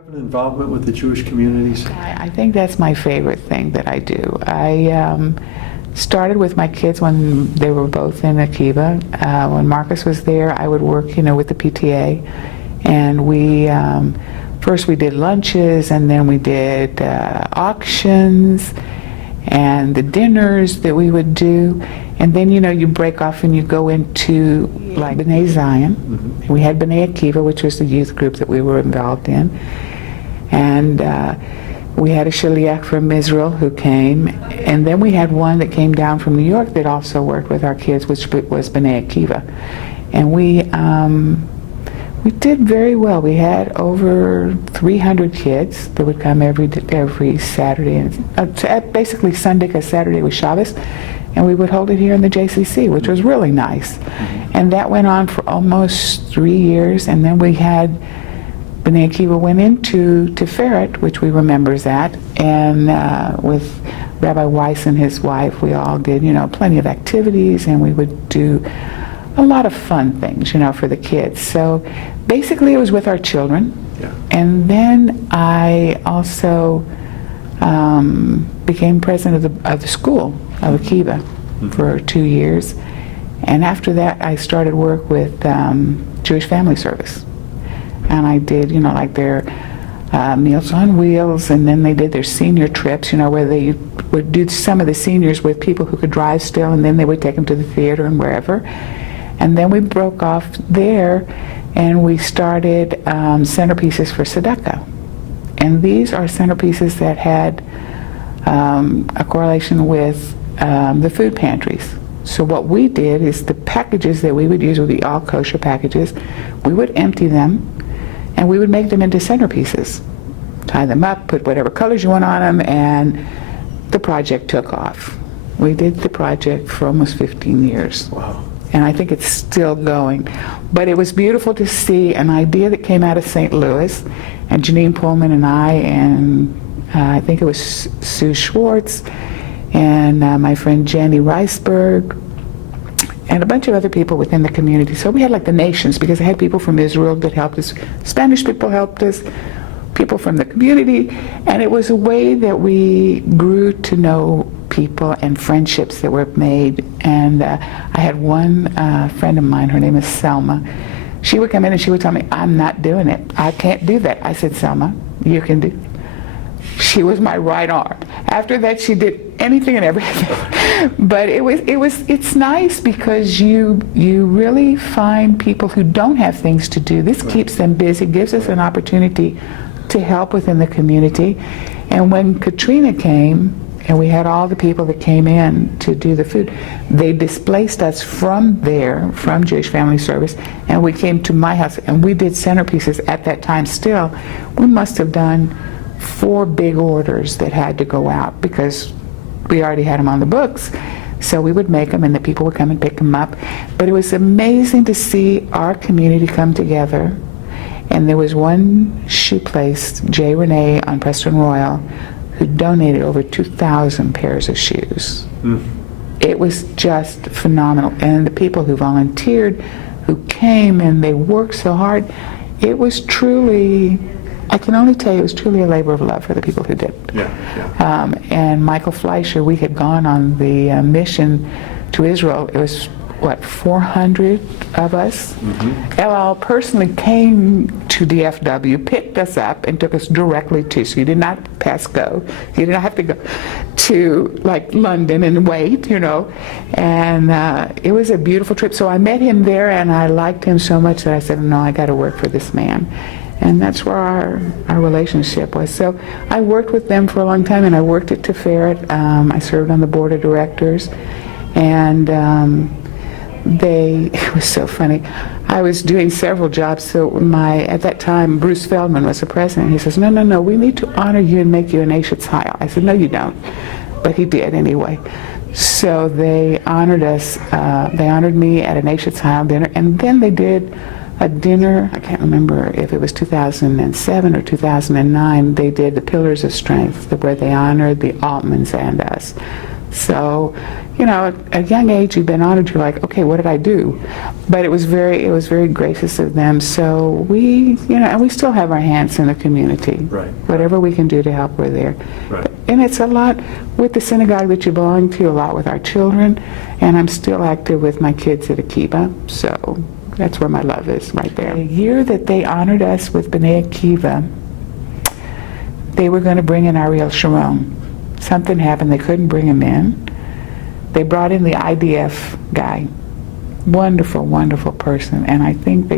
Have an involvement with the Jewish communities? I think that's my favorite thing that I do. I started with my kids when they were both in Akiva. When Marcus was there, I would work, with the PTA, and we first we did lunches, and then we did auctions, and the dinners that we would do, and then you break off and you go into like Bnei Zion. Mm-hmm. We had Bnei Akiva, which was the youth group that we were involved in. And we had a shaliach from Israel who came, and then we had one that came down from New York that also worked with our kids, which was Bnei Akiva. And we did very well. We had over 300 kids that would come every Saturday, and basically Sunday, because Saturday was Shabbos, and we would hold it here in the JCC, which was really nice. Mm-hmm. And that went on for almost 3 years, and then we had Bnei Akiva went into Tiferet, which we remember that, and with Rabbi Weiss and his wife, we all did, plenty of activities, and we would do a lot of fun things, for the kids. So basically it was with our children. Yeah. And then I also became president of the school of Akiva for 2 years. And after that, I started work with Jewish Family Service. And I did, like their Meals on Wheels, and then they did their senior trips, where they would do some of the seniors with people who could drive still, and then they would take them to the theater and wherever. And then we broke off there, and we started Centerpieces for Tzedakah. And these are centerpieces that had a correlation with the food pantries. So what we did is the packages that we would use would be all kosher packages. We would empty them, and we would make them into centerpieces. Tie them up, put whatever colors you want on them, and the project took off. We did the project for almost 15 years. Wow. And I think it's still going. But it was beautiful to see an idea that came out of St. Louis, and Janine Pullman and I think it was Sue Schwartz, and my friend Jenny Reisberg, and a bunch of other people within the community. So we had like the nations, because I had people from Israel that helped us, Spanish people helped us, people from the community, and it was a way that we grew to know people and friendships that were made. And I had one friend of mine, her name is Selma. She would come in and she would tell me, I'm not doing it. I can't do that. I said, Selma, you can do it. She was my right arm. After that, she did anything and everything. But it's nice because you really find people who don't have things to do. This keeps them busy, gives us an opportunity to help within the community. And when Katrina came, and we had all the people that came in to do the food, they displaced us from there, from Jewish Family Service, and we came to my house, and we did centerpieces at that time still. We must have done 4 big orders that had to go out because we already had them on the books. So we would make them, and the people would come and pick them up. But it was amazing to see our community come together. And there was one shoe place, J. Renee on Preston Royal, who donated over 2,000 pairs of shoes. Mm. It was just phenomenal. And the people who volunteered, who came, and they worked so hard, it was truly, I can only tell you, it was truly a labor of love for the people who did. Yeah. And Michael Fleischer, we had gone on the mission to Israel. It was, 400 of us. Mm-hmm. El Al personally came to DFW, picked us up, and took us directly to, so you did not pass go. You did not have to go to London and wait, And it was a beautiful trip. So I met him there, and I liked him so much that I said, no, I got to work for this man. And that's where our relationship was. So I worked with them for a long time, and I worked at Tiferet. I served on the board of directors, and it was so funny. I was doing several jobs, so at that time, Bruce Feldman was the president. He says, no, we need to honor you and make you an Eshetz Heil. I said, no, you don't. But he did anyway. So they honored us. They honored me at an Eshetz Heil dinner, and then they did a dinner, I can't remember if it was 2007 or 2009, they did the Pillars of Strength, where they honored the Altmans and us. So, at a young age, you've been honored. You're like, okay, what did I do? But it was very gracious of them. So we, and we still have our hands in the community. Right. Whatever we can do to help, we're there. Right. And it's a lot with the synagogue that you belong to, a lot with our children, and I'm still active with my kids at Akiba. So that's where my love is, right there. The year that they honored us with Bnei Akiva, they were going to bring in Ariel Sharon. Something happened, they couldn't bring him in. They brought in the IDF guy. Wonderful, wonderful person. And I think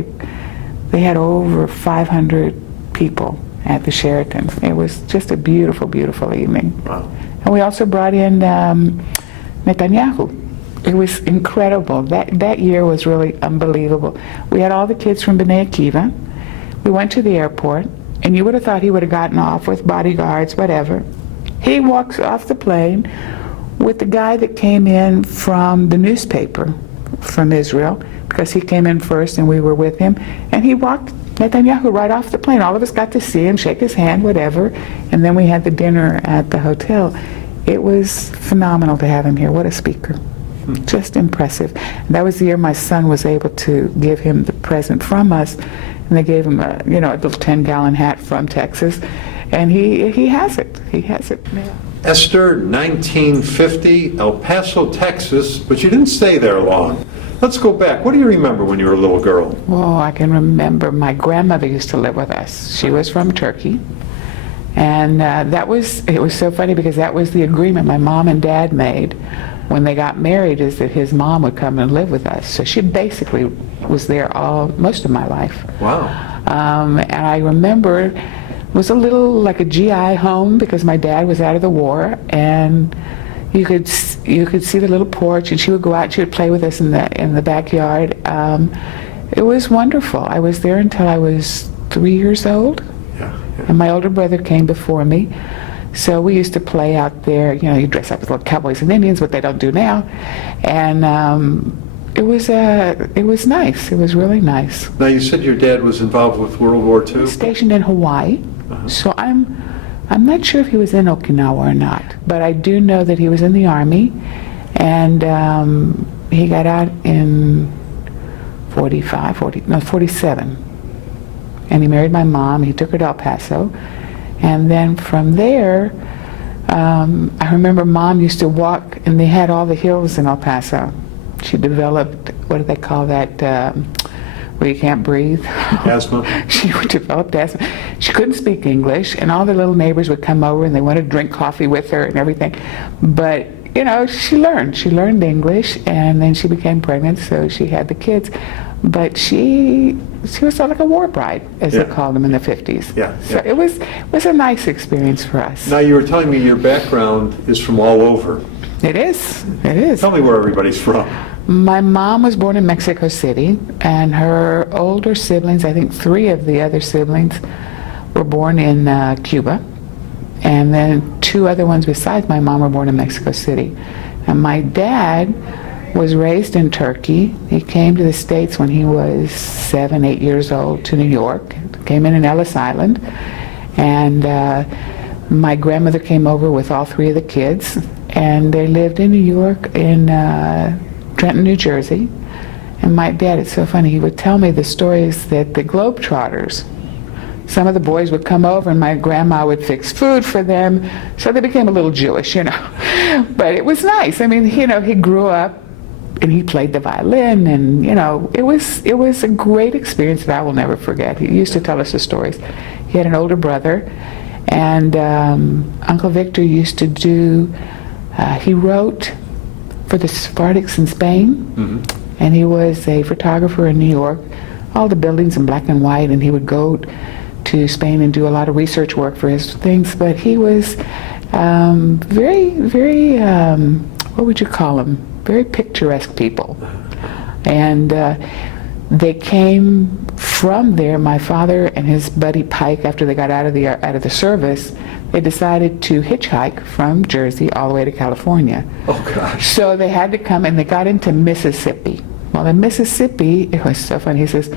they had over 500 people at the Sheraton. It was just a beautiful, beautiful evening. Wow. And we also brought in Netanyahu. It was incredible. That year was really unbelievable. We had all the kids from Bnei Akiva. We went to the airport, and you would have thought he would have gotten off with bodyguards, whatever. He walks off the plane with the guy that came in from the newspaper from Israel, because he came in first and we were with him, and he walked Netanyahu right off the plane. All of us got to see him, shake his hand, whatever, and then we had the dinner at the hotel. It was phenomenal to have him here. What a speaker. Just impressive. And that was the year my son was able to give him the present from us, and they gave him a little 10-gallon hat from Texas, and he has it. He has it. Yeah. Esther, 1950, El Paso, Texas, but you didn't stay there long. Let's go back. What do you remember when you were a little girl? Oh, I can remember my grandmother used to live with us. She was from Turkey. And it was so funny because that was the agreement my mom and dad made when they got married, is that his mom would come and live with us. So she basically was there most of my life. Wow. And I remember it was a little like a GI home because my dad was out of the war, and you could see the little porch, and she would go out and she would play with us in the backyard. It was wonderful. I was there until I was 3 years old. Yeah. And my older brother came before me. So we used to play out there. You dress up as little cowboys and Indians, what they don't do now. And it was nice. It was really nice. Now, you said your dad was involved with World War II? Stationed in Hawaii. So I'm not sure if he was in Okinawa or not, but I do know that he was in the Army, and he got out in 47. And he married my mom. He took her to El Paso. And then from there, I remember Mom used to walk, and they had all the hills in El Paso. She developed, what do they call that, where you can't breathe? Asthma? She developed asthma. She couldn't speak English, and all the little neighbors would come over, and they wanted to drink coffee with her and everything. But, she learned. She learned English, and then she became pregnant, so she had the kids. But she was sort of like a war bride, as they called them in the 50s. Yeah. So it was a nice experience for us. Now, you were telling me your background is from all over. It is. It is. Tell me where everybody's from. My mom was born in Mexico City, and her older siblings, I think 3 of the other siblings, were born in Cuba. And then 2 other ones besides my mom were born in Mexico City. And my dad was raised in Turkey. He came to the States when he was 7, 8 years old to New York. Came in Ellis Island. And my grandmother came over with all 3 of the kids. And they lived in New York, in Trenton, New Jersey. And my dad, it's so funny, he would tell me the stories that the Globetrotters, some of the boys would come over and my grandma would fix food for them. So they became a little Jewish, But it was nice. I mean, he grew up and he played the violin, and it was a great experience that I will never forget. He used to tell us the stories. He had an older brother, and Uncle Victor used to do, he wrote for the Sephardics in Spain, and he was a photographer in New York, all the buildings in black and white, and he would go to Spain and do a lot of research work for his things. But he was very, very, what would you call him? Very picturesque people. And they came from there, my father and his buddy Pike, after they got out of the service, they decided to hitchhike from Jersey all the way to California. Oh, gosh. So they had to come, and they got into Mississippi. Well, in Mississippi, it was so funny. He says,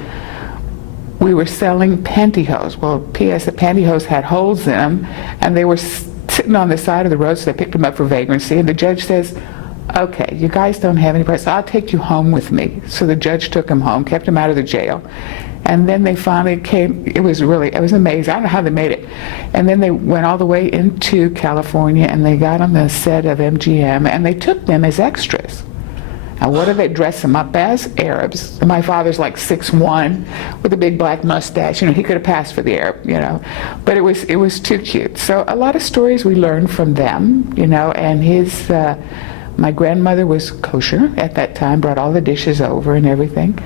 we were selling pantyhose. Well, P.S. the pantyhose had holes in them, and they were sitting on the side of the road, so they picked him up for vagrancy, and the judge says, okay, you guys don't have any price, I'll take you home with me. So the judge took him home, kept him out of the jail. And then they finally came, it was amazing. I don't know how they made it. And then they went all the way into California, and they got on the set of MGM, and they took them as extras. And what do they dress them up as? Arabs. And my father's like 6'1", with a big black mustache. You know, he could have passed for the Arab, you know. But it was too cute. So a lot of stories we learned from them, you know, and my grandmother was kosher at that time, brought all the dishes over and everything.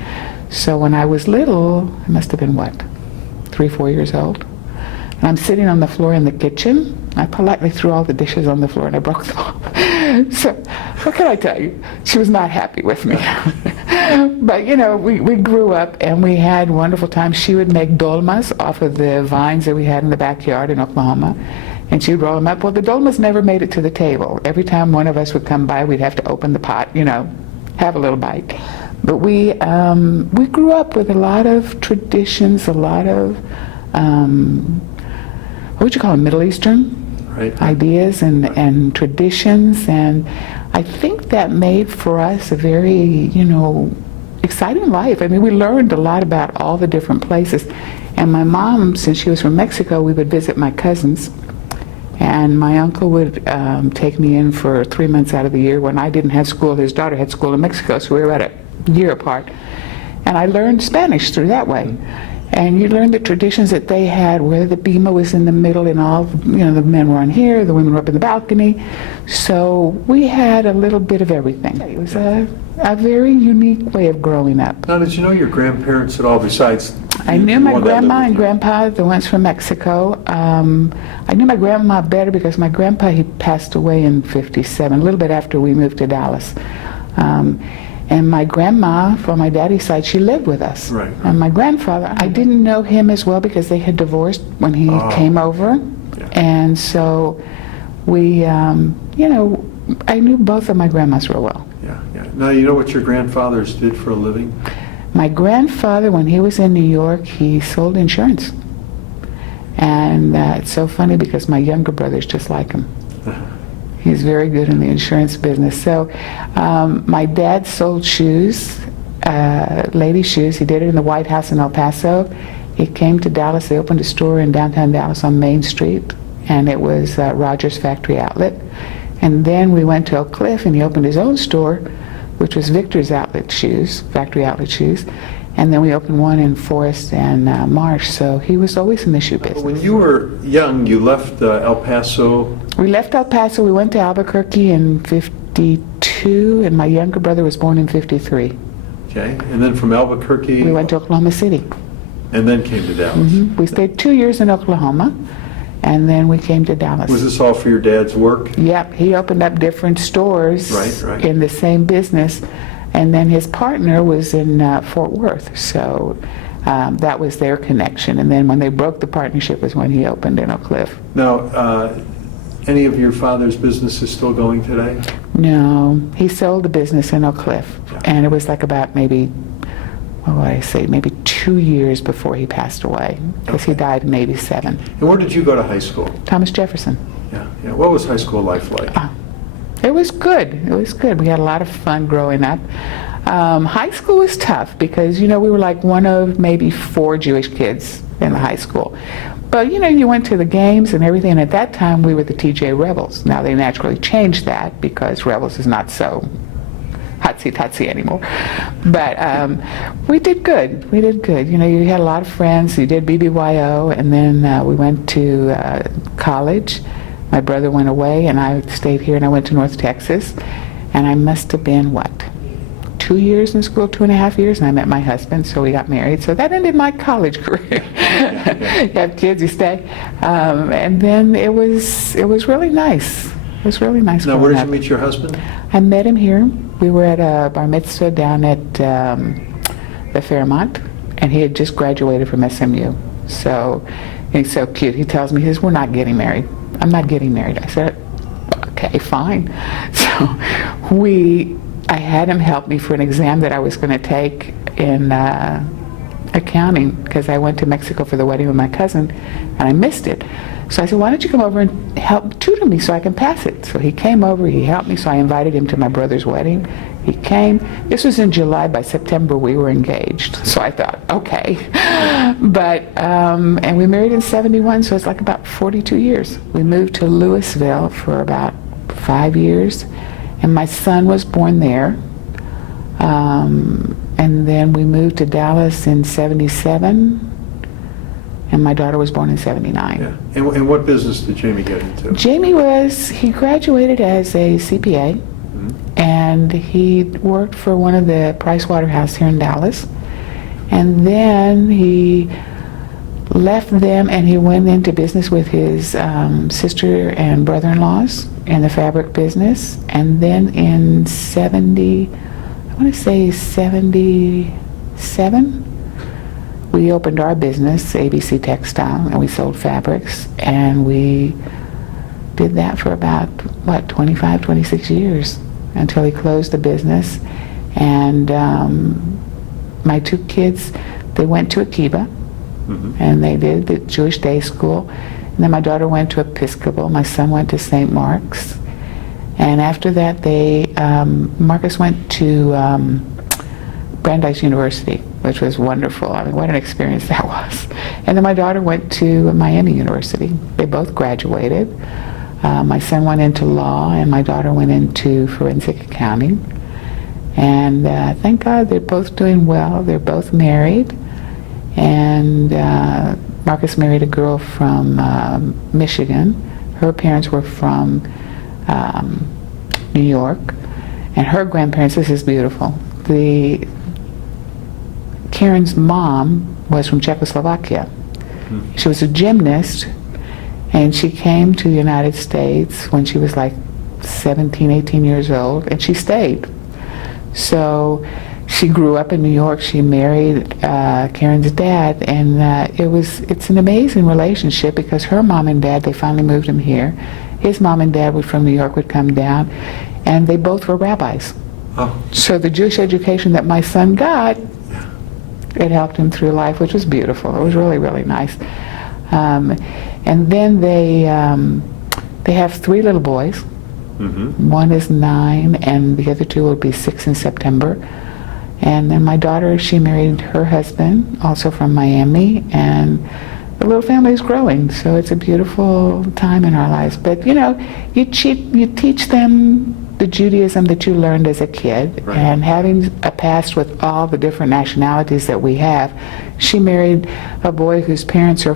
So when I was little, I must have been, 3, 4 years old. And I'm sitting on the floor in the kitchen. I politely threw all the dishes on the floor and I broke them off. So what can I tell you? She was not happy with me. But, you know, we grew up and we had wonderful times. She would make dolmas off of the vines that we had in the backyard in Oklahoma. And she'd roll them up. Well, the dolmas never made it to the table. Every time one of us would come by, we'd have to open the pot, you know, have a little bite. But we grew up with a lot of traditions, a lot of, what would you call them, Middle Eastern ideas and traditions. And I think that made for us a very, you know, exciting life. I mean, we learned a lot about all the different places. And my mom, since she was from Mexico, we would visit my cousins. And my uncle would take me in for 3 months out of the year when I didn't have school. His daughter had school in Mexico, so we were about a year apart. And I learned Spanish through that way. And you learn the traditions that they had, where the bima was in the middle and all, you know, the men were on here, the women were up in the balcony. So we had a little bit of everything. It was a very unique way of growing up. Now, did you know your grandparents at all besides? I knew my grandma and grandpa, the ones from Mexico. I knew my grandma better because my grandpa, he passed away in '57, a little bit after we moved to Dallas. And my grandma, from my daddy's side, she lived with us. Right. And my grandfather, I didn't know him as well because they had divorced when he came over. Yeah. And so we, you know, I knew both of my grandmas real well. Yeah. Now, you know what your grandfathers did for a living? My grandfather, when he was in New York, he sold insurance. And it's so funny because my younger brother's just like him. He's very good in the insurance business. So my dad sold shoes, ladies' shoes. He did it in the White House in El Paso. He came to Dallas. They opened a store in downtown Dallas on Main Street, and it was Rogers Factory Outlet. And then we went to Oak Cliff, and he opened his own store, which was Victor's Outlet Shoes, Factory Outlet Shoes. And then we opened one in Forest and Marsh, so he was always in the shoe business. When you were young, you left El Paso. We left El Paso, we went to Albuquerque in '52, and my younger brother was born in '53. Okay, and then from Albuquerque. We went to Oklahoma City. And then came to Dallas. We stayed 2 years in Oklahoma, and then we came to Dallas. Was this all for your dad's work? Yep, he opened up different stores Right. in the same business. And then his partner was in Fort Worth, so that was their connection. And then when they broke the partnership was when he opened in Oak Cliff. Now, any of your father's businesses still going today? No, he sold the business in Oak Cliff, and it was like about maybe, what would I say, maybe 2 years before he passed away, because he died in '87. And where did you go to high school? Thomas Jefferson. Yeah. What was high school life like? It was good. It was good. We had a lot of fun growing up. High school was tough because, you know, we were like one of maybe 4 Jewish kids in the high school. But, you know, you went to the games and everything, and at that time we were the TJ Rebels. Now they naturally changed that because Rebels is not so hotsy-totsy anymore. But we did good. We did good. You know, you had a lot of friends. You did BBYO, and then we went to college. My brother went away, and I stayed here, and I went to North Texas. And I must have been, 2 years in school, 2.5 years, and I met my husband, so we got married. So that ended my college career. You have kids, you stay. And then it was really nice. It was really nice. Now, where did you meet your husband? I met him here. We were at a bar mitzvah down at the Fairmont, and he had just graduated from SMU. So he's so cute. He tells me, he says, "We're not getting married. I'm not getting married." I said, "Okay, fine." So I had him help me for an exam that I was going to take in accounting because I went to Mexico for the wedding with my cousin, and I missed it. So I said, why don't you come over and help tutor me so I can pass it? So he came over, he helped me, so I invited him to my brother's wedding. He came. This was in July. By September, we were engaged. So I thought, okay. But, and we married in 71, so it's like about 42 years. We moved to Louisville for about 5 years, and my son was born there. And then we moved to Dallas in 77, and my daughter was born in 79. Yeah. And what business did Jamie get into? Jamie he graduated as a CPA, and he worked for one of the Price Waterhouse here in Dallas. And then he left them and he went into business with his sister and brother-in-laws in the fabric business. And then in 77, we opened our business, ABC Textile, and we sold fabrics. And we did that for about, 25, 26 years until he closed the business. And my 2 kids, they went to Akiba, and they did the Jewish day school. And then my daughter went to Episcopal. My son went to St. Mark's. And after that, Marcus went to Brandeis University, which was wonderful. I mean, what an experience that was. And then my daughter went to Miami University. They both graduated. My son went into law, and my daughter went into forensic accounting. And thank God they're both doing well. They're both married. And Marcus married a girl from Michigan. Her parents were from New York. And her grandparents, this is beautiful. Karen's mom was from Czechoslovakia. She was a gymnast, and she came to the United States when she was like 17, 18 years old, and she stayed. So she grew up in New York. She married Karen's dad, and it's an amazing relationship because her mom and dad, they finally moved him here. His mom and dad from New York would come down, and they both were rabbis. Oh. So the Jewish education that my son got, it helped him through life, which was beautiful. It was really, really nice. And then they have 3 little boys. One is 9, and the other 2 will be 6 in September. And then my daughter, she married her husband, also from Miami, and the little family is growing. So it's a beautiful time in our lives. But you teach them the Judaism that you learned as a kid, right. And having a past with all the different nationalities that we have. She married a boy whose parents are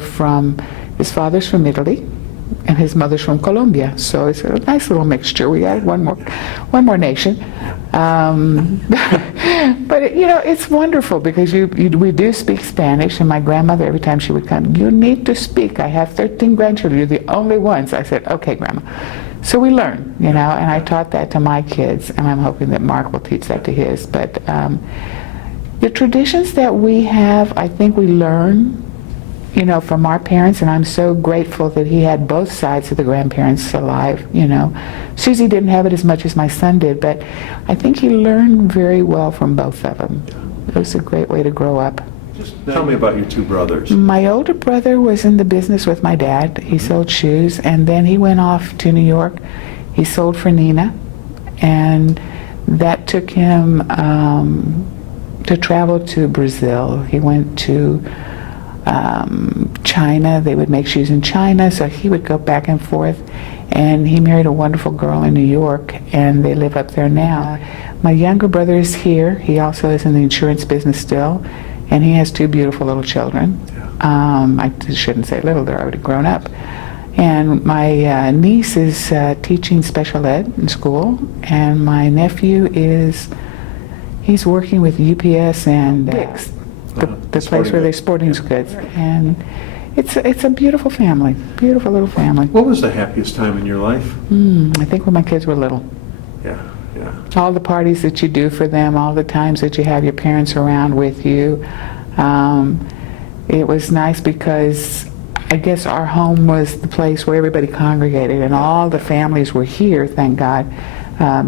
his father's from Italy, and his mother's from Colombia. So it's a nice little mixture. We added one more nation. But it's wonderful because we do speak Spanish, and my grandmother, every time she would come, you need to speak. I have 13 grandchildren. You're the only ones. I said, okay, Grandma. So we learn, and I taught that to my kids, and I'm hoping that Mark will teach that to his. But the traditions that we have, I think we learn, from our parents, and I'm so grateful that he had both sides of the grandparents alive, Susie didn't have it as much as my son did, but I think he learned very well from both of them. It was a great way to grow up. Just tell me about your 2 brothers. My older brother was in the business with my dad. He sold shoes, and then he went off to New York. He sold for Nina, and that took him to travel to Brazil. He went to China. They would make shoes in China, so he would go back and forth. And he married a wonderful girl in New York, and they live up there now. My younger brother is here. He also is in the insurance business still, and he has 2 beautiful little children. I shouldn't say little, they're already grown up. And my niece is teaching special ed in school, and my nephew he's working with UPS and Dick's, the place where they're sporting goods. And it's a beautiful family, beautiful little family. What was the happiest time in your life? I think when my kids were little. Yeah. All the parties that you do for them, all the times that you have your parents around with you. It was nice because I guess our home was the place where everybody congregated, and all the families were here, thank God.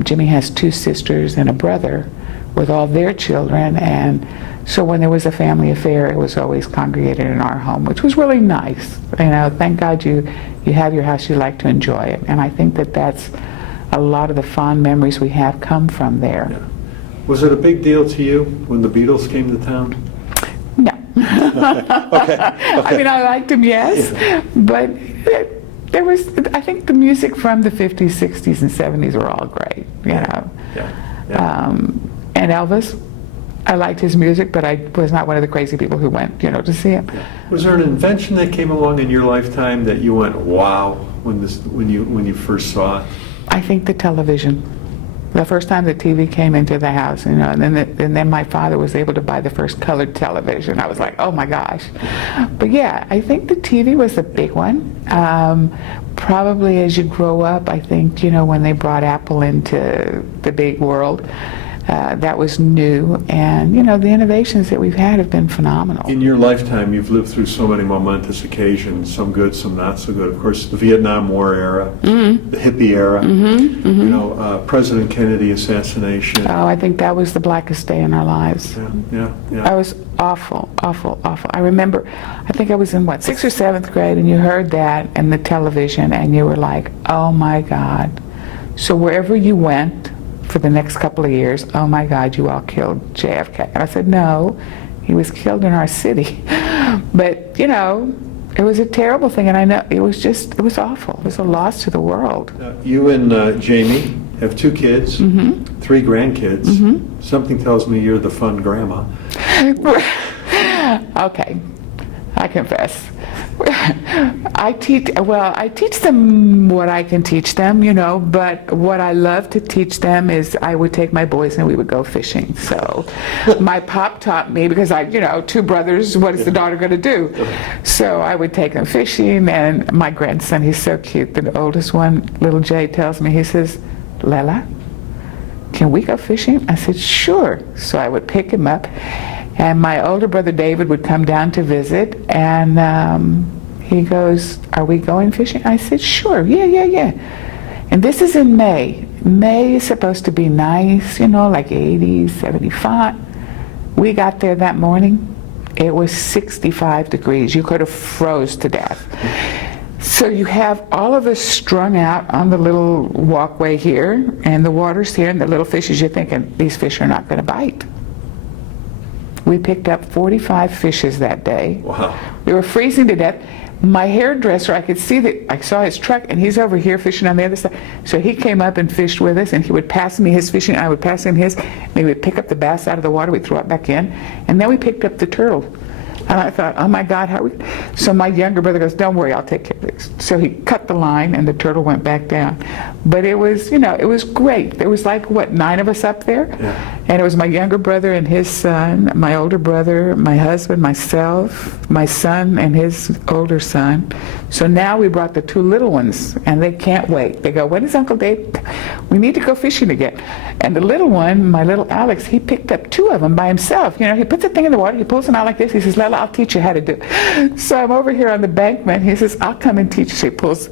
Jimmy has 2 sisters and a brother with all their children, and So when there was a family affair, it was always congregated in our home, which was really nice. Thank God you have your house, you like to enjoy it. And I think that's a lot of the fond memories we have come from there. Yeah. Was it a big deal to you when the Beatles came to town? No. Okay. I mean, I liked them, yes, but there was, I think the music from the 50s, 60s, and 70s were all great, Yeah. And Elvis, I liked his music, but I was not one of the crazy people who went, to see him. Was there an invention that came along in your lifetime that you went, wow, when you first saw it? I think the television. The first time the TV came into the house, and then my father was able to buy the first colored television. I was like, oh my gosh. But yeah, I think the TV was the big one. Probably as you grow up, I think, when they brought Apple into the big world, that was new, and the innovations that we've had have been phenomenal. In your lifetime, you've lived through so many momentous occasions, some good, some not so good. Of course, the Vietnam War era, the hippie era, President Kennedy assassination. Oh, I think that was the blackest day in our lives. Yeah. That was awful, awful, awful. I remember, I think I was in, 6th or 7th grade, and you heard that in the television, and you were like, oh my God. So wherever you went for the next couple of years, oh my God, you all killed JFK. And I said, no, he was killed in our city. But, it was a terrible thing, and I know it was awful. It was a loss to the world. You and Jaime have 2 kids, 3 grandkids. Something tells me you're the fun grandma. Okay, I confess. I teach them what I can teach them, but what I love to teach them is I would take my boys and we would go fishing. So my pop taught me, because 2 brothers, what is the daughter going to do? So I would take them fishing, and my grandson, he's so cute, the oldest one, little Jay, tells me, he says, Lela, can we go fishing? I said, sure. So I would pick him up, and my older brother David would come down to visit, and he goes, are we going fishing? I said, sure, yeah. And this is in May. May is supposed to be nice, like 80, 75. We got there that morning, it was 65 degrees. You could have froze to death. So you have all of us strung out on the little walkway here, and the water's here, and the little fishes, you're thinking, these fish are not going to bite. We picked up 45 fishes that day. Wow. We were freezing to death. My hairdresser, I could see that, I saw his truck, and he's over here fishing on the other side. So he came up and fished with us, and he would pass me his fishing, I would pass him his, and he would pick up the bass out of the water, we'd throw it back in, and then we picked up the turtle. And I thought, oh my God, how we... So my younger brother goes, don't worry, I'll take care of this. So he cut the line, and the turtle went back down. But it was, it was great. There was 9 of us up there. Yeah. And it was my younger brother and his son, my older brother, my husband, myself, my son, and his older son. So now we brought the 2 little ones, and they can't wait. They go, when is Uncle Dave? We need to go fishing again. And the little one, my little Alex, he picked up 2 of them by himself. He puts a thing in the water, he pulls them out like this. He says, Lela, I'll teach you how to do it. So I'm over here on the bankment. He says, I'll come and teach you. So he pulls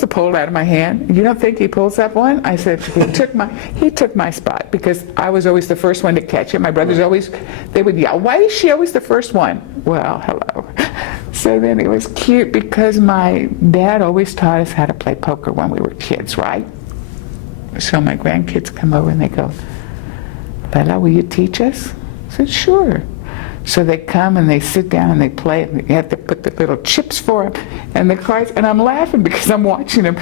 the pole out of my hand. You don't think he pulls up one? I said, he took my spot, because I was always the first one to catch it. My brothers always, they would yell, why is she always the first one? Well, hello. So then it was cute, because my dad always taught us how to play poker when we were kids, right? So my grandkids come over and they go, Lela, will you teach us? I said, sure. So they come and they sit down and they play, and you have to put the little chips for them and the cards, and I'm laughing because I'm watching them.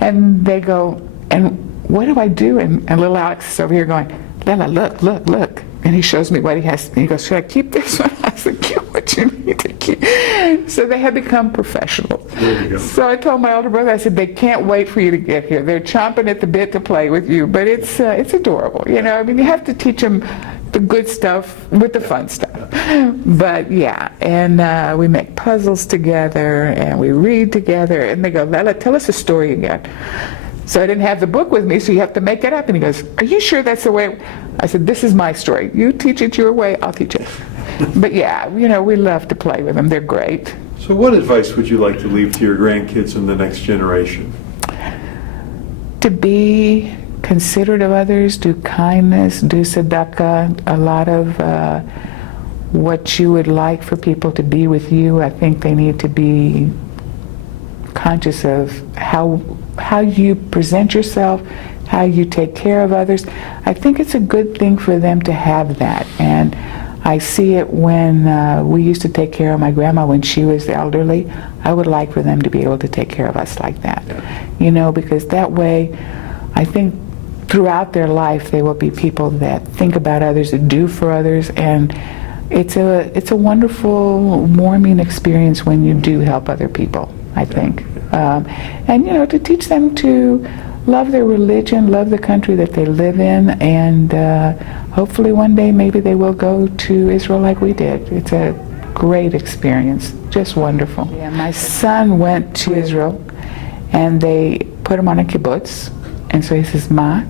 And they go, and what do I do? And little Alex is over here going, Lela, look. And he shows me what he has. And he goes, should I keep this one? I said, keep what you need to keep. So they had become professional. There you go. So I told my older brother, I said, they can't wait for you to get here. They're chomping at the bit to play with you. But it's adorable. You have to teach them the good stuff with the fun stuff. But yeah, and we make puzzles together, and we read together, and they go, Lela, tell us a story again. So I didn't have the book with me, so you have to make it up. And he goes, are you sure that's the way? I said, this is my story. You teach it your way, I'll teach it. But yeah, we love to play with them. They're great. So what advice would you like to leave to your grandkids and the next generation? To be considerate of others, do kindness, do tzedakah. A lot of what you would like for people to be with you. I think they need to be conscious of how you present yourself, how you take care of others. I think it's a good thing for them to have that. And I see it when we used to take care of my grandma when she was elderly. I would like for them to be able to take care of us like that. You know, because that way, I think throughout their life, they will be people that think about others, that do for others, and it's a wonderful, warming experience when you do help other people, I think. And, you know, to teach them to love their religion, love the country that they live in, and hopefully one day maybe they will go to Israel like we did. It's a great experience, just wonderful. Yeah, my son went to Israel, and they put him on a kibbutz, and so he says, "Ma,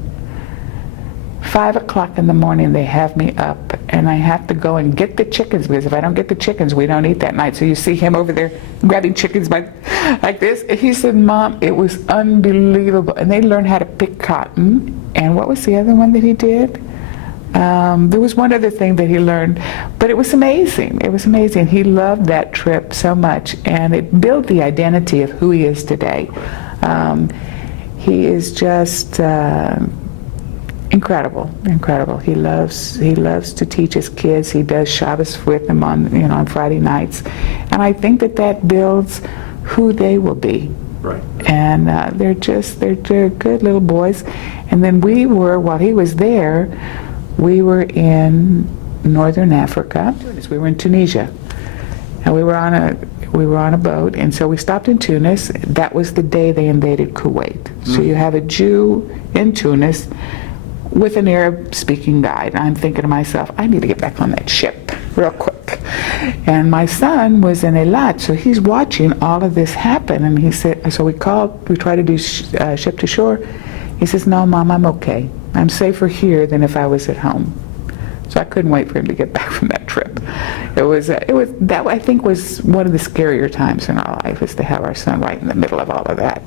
5 o'clock in the morning they have me up, and I have to go and get the chickens, because if I don't get the chickens, we don't eat that night." So you see him over there grabbing chickens like this. And he said, "Mom, it was unbelievable." And they learned how to pick cotton. And what was the other one that he did? There was one other thing that he learned, but it was amazing. It was amazing. He loved that trip so much, and it built the identity of who he is today. He is just incredible. He loves to teach his kids. He does Shabbos with them on Friday nights, and I think that builds who they will be. Right. And they're good little boys. And then while he was there, we were in northern Africa. We were in Tunisia, and we were on a boat, and so we stopped in Tunis. That was the day they invaded Kuwait. So you have a Jew in Tunis with an Arab-speaking guide. I'm thinking to myself, I need to get back on that ship real quick. And my son was in Eilat, so he's watching all of this happen. And he said, so we tried to do ship to shore. He says, "No, Mom, I'm okay. I'm safer here than if I was at home." So I couldn't wait for him to get back from that trip. That I think was one of the scarier times in our life, is to have our son right in the middle of all of that,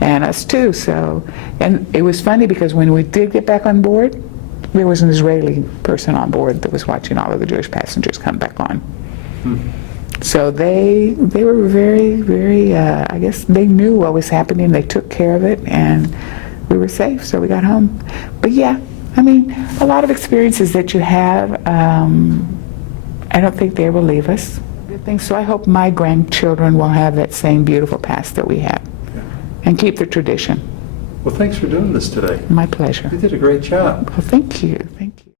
and us too. So, and it was funny because when we did get back on board, there was an Israeli person on board that was watching all of the Jewish passengers come back on. So they were very, very. I guess they knew what was happening. They took care of it, and we were safe. So we got home. But yeah. I mean, a lot of experiences that you have, I don't think they will leave us. Good things. So I hope my grandchildren will have that same beautiful past that we have, and keep the tradition. Well, thanks for doing this today. My pleasure. You did a great job. Well, thank you. Thank you.